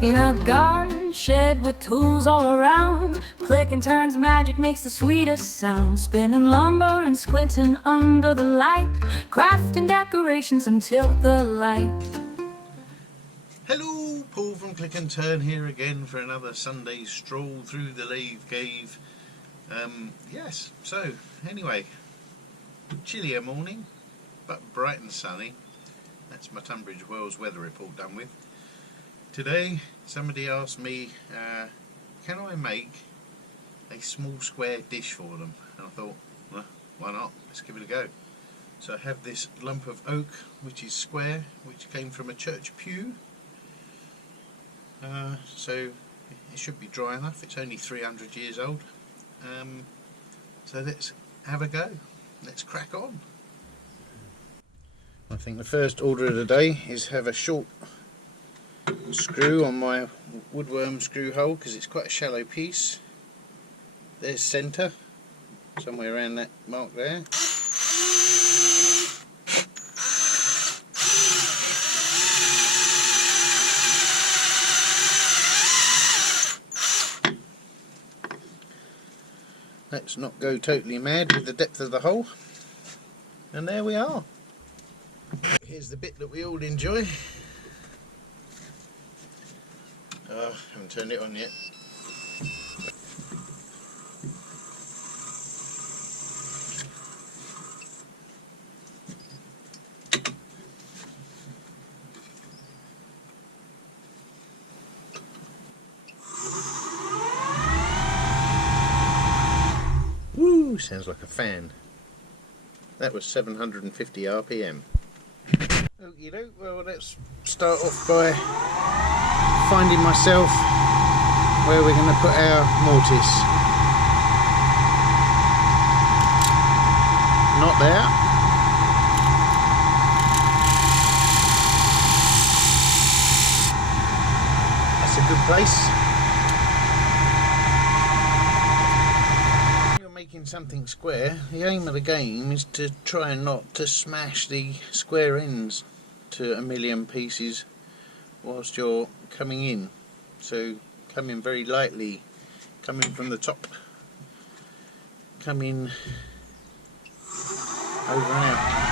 In a garden shed with tools all around, click and turn's magic makes the sweetest sound. Spinning lumber and squinting under the light, crafting decorations until the light. Hello, Paul from Click and Turn here again for another Sunday stroll through the lathe cave. Yes, so anyway, chillier morning, but bright and sunny. That's my Tunbridge Wells weather report done with. Today, somebody asked me, can I make a small square dish for them? And I thought, well, why not? Let's give it a go. So I have this lump of oak, which is square, which came from a church pew. So it should be dry enough. It's only 300 years old. So let's have a go. Let's crack on. I think the first order of the day is have a short screw on my woodworm screw hole, because it's quite a shallow piece. There's centre, somewhere around that mark there. Let's not go totally mad with the depth of the hole. And there we are. Here's the bit that we all enjoy. Oh, haven't turned it on yet. Woo, sounds like a fan. That was 750 RPM. Okie doke, well let's start off by finding myself where we're going to put our mortise. Not there. That's a good place. When you're making something square, the aim of the game is to try not to smash the square ends to a million pieces whilst you're coming in. So come in very lightly, come in from the top, come in over and out.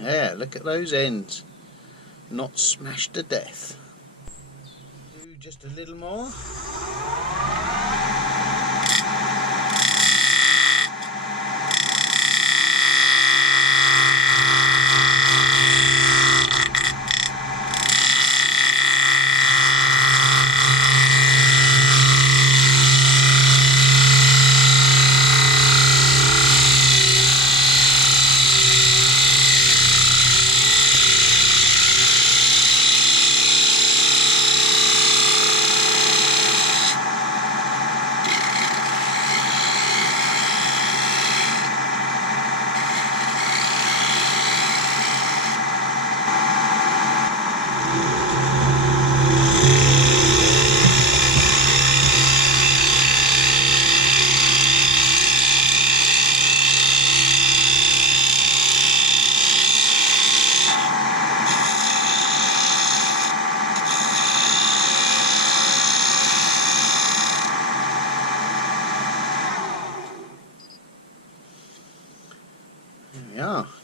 Yeah, look at those ends, not smashed to death. Do just a little more.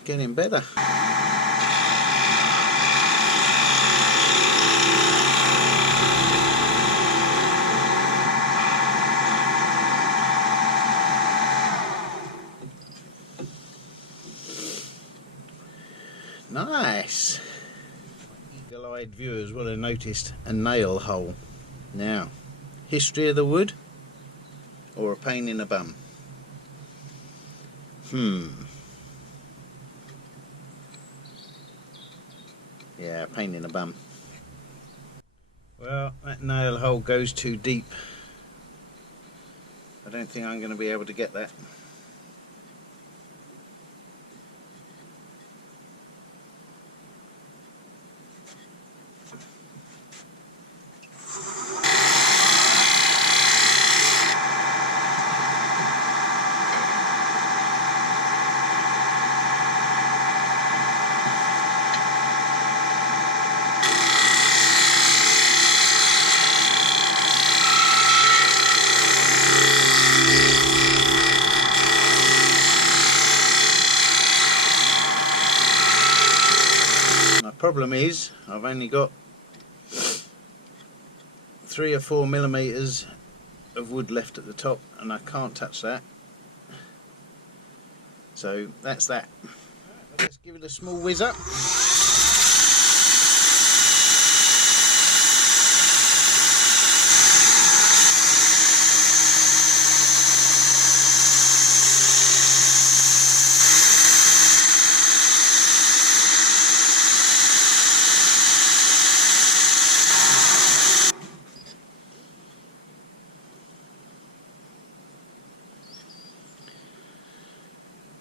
getting better. Nice. Eagle-eyed viewers will have noticed a nail hole. Now, history of the wood or a pain in the bum? Yeah, pain in the bum. Well, that nail hole goes too deep. I don't think I'm going to be able to get that. Problem is, I've only got 3 or 4 millimeters of wood left at the top, and I can't touch that. So that's that. Let's give it a small whiz up.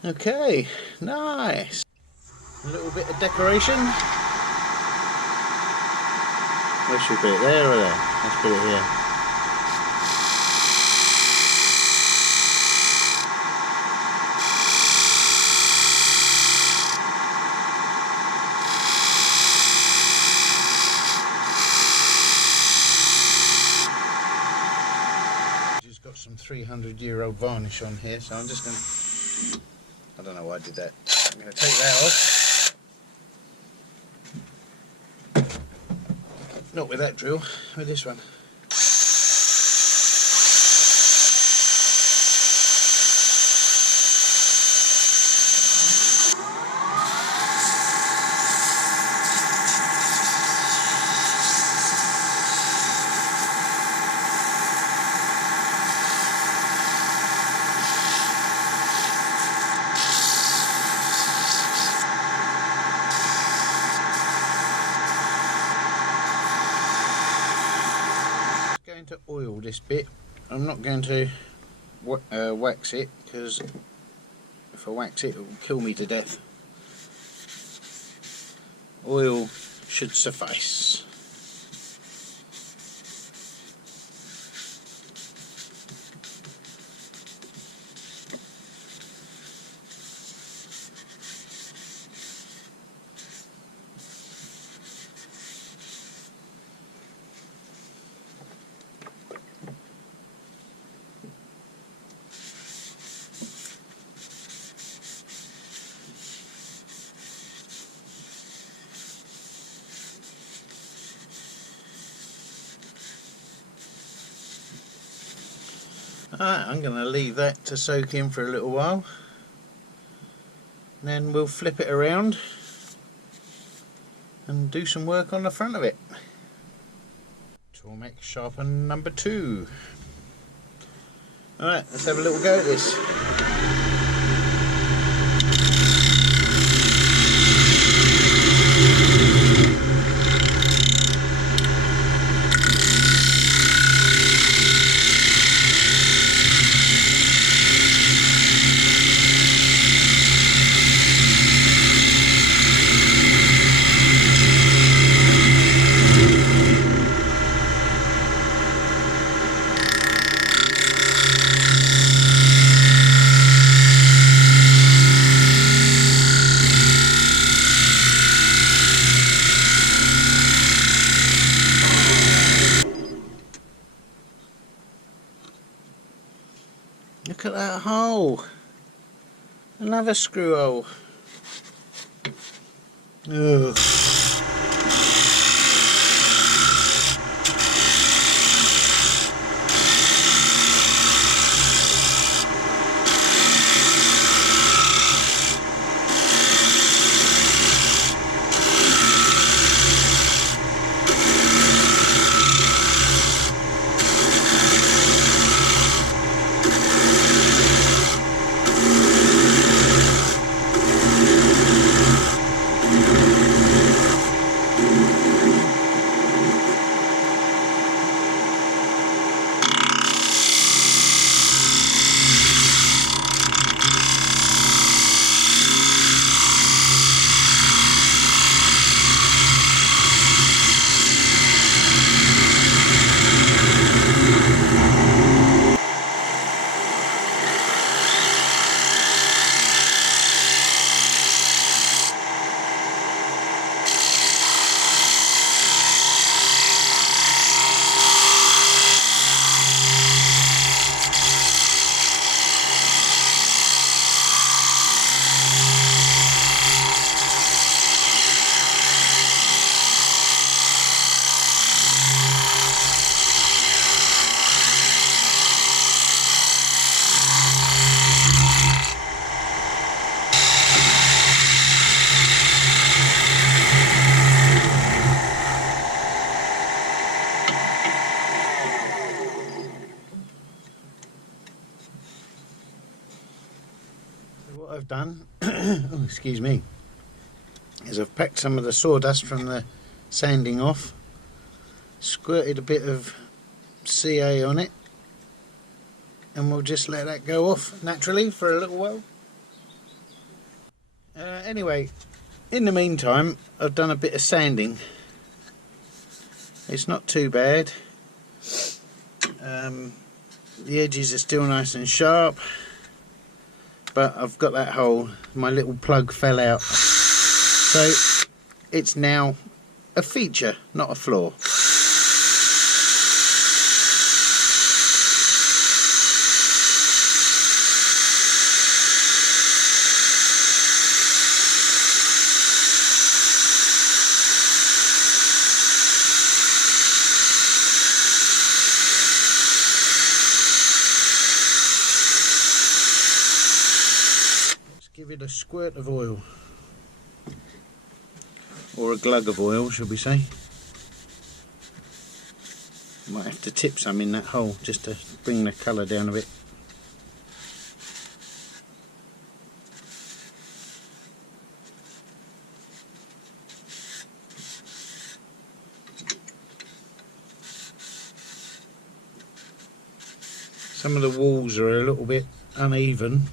Okay, nice. A little bit of decoration. Where should we put it? There or there? Let's put it here. Just got some 300-year-old varnish on here, so I'm just going to... I don't know why I did that. I'm going to take that off. Not with that drill, with this one. To oil this bit. I'm not going to wax it, because if I wax it, it will kill me to death. Oil should suffice. Alright, I'm going to leave that to soak in for a little while, and then we'll flip it around and do some work on the front of it. Tormek sharpen number 2. Alright, let's have a little go at this. Look at that hole. Another screw hole. Ugh. What I've done, oh, excuse me, is I've packed some of the sawdust from the sanding off, squirted a bit of CA on it, and we'll just let that go off naturally for a little while. Anyway, in the meantime, I've done a bit of sanding. It's not too bad. The edges are still nice and sharp, but I've got that hole, my little plug fell out, so it's now a feature, not a flaw. Give it a squirt of oil, or a glug of oil, should we say. Might have to tip some in that hole just to bring the colour down a bit. Some of the walls are a little bit uneven.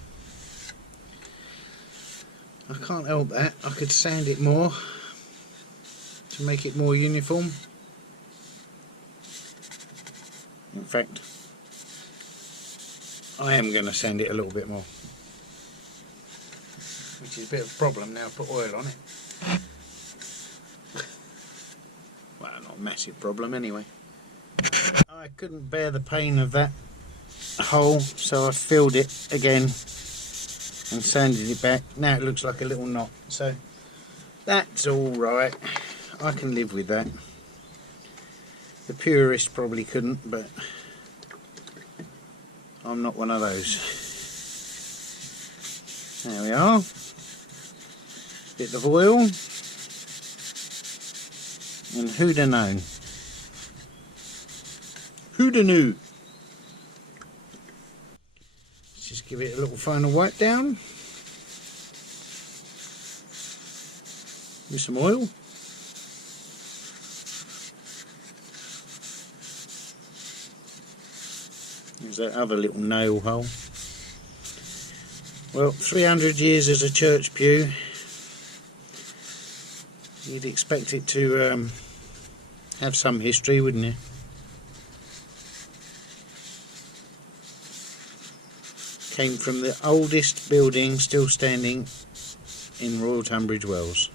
I can't help that. I could sand it more to make it more uniform. In fact, I am going to sand it a little bit more, which is a bit of a problem now. Put oil on it. Well, not a massive problem anyway. I couldn't bear the pain of that hole, so I filled it again and sanded it back. Now it looks like a little knot, so that's all right. I can live with that. The purist probably couldn't, but I'm not one of those. There we are. Bit of oil, and who'd have known? Who'd have knew? Just give it a little final wipe down with some oil. There's that other little nail hole. Well, 300 years as a church pew, you'd expect it to have some history, wouldn't you? Came from the oldest building still standing in Royal Tunbridge Wells.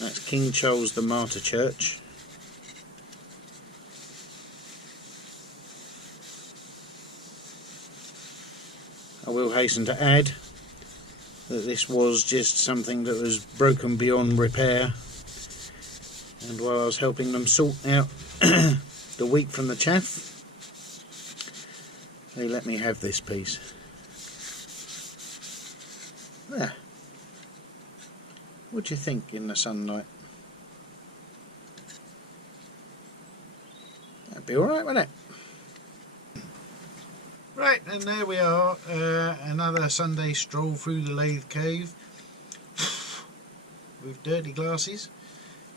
That's King Charles the Martyr Church. I will hasten to add that this was just something that was broken beyond repair, and while I was helping them sort out the wheat from the chaff, they let me have this piece. There. What do you think in the sunlight? That'd be alright, wouldn't it? Right, and there we are, another Sunday stroll through the lathe cave with dirty glasses.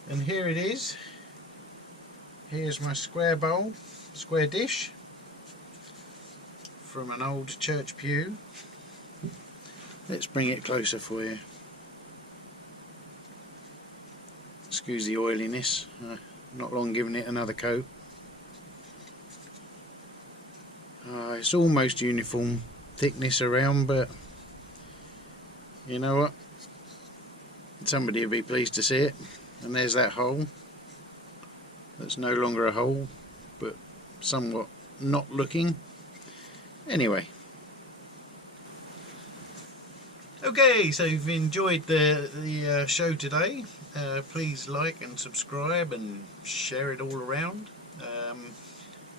And here it is. Here's my square bowl, square dish from an old church pew. Let's bring it closer for you. Excuse the oiliness, not long giving it another coat. It's almost uniform thickness around, but you know what? Somebody will be pleased to see it. And there's that hole. That's no longer a hole, but somewhat not looking. Anyway. Okay, so if you've enjoyed the show today, please like and subscribe and share it all around.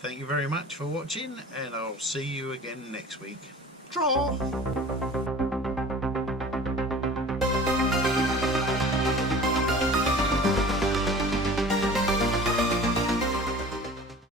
Thank you very much for watching, and I'll see you again next week. Draw!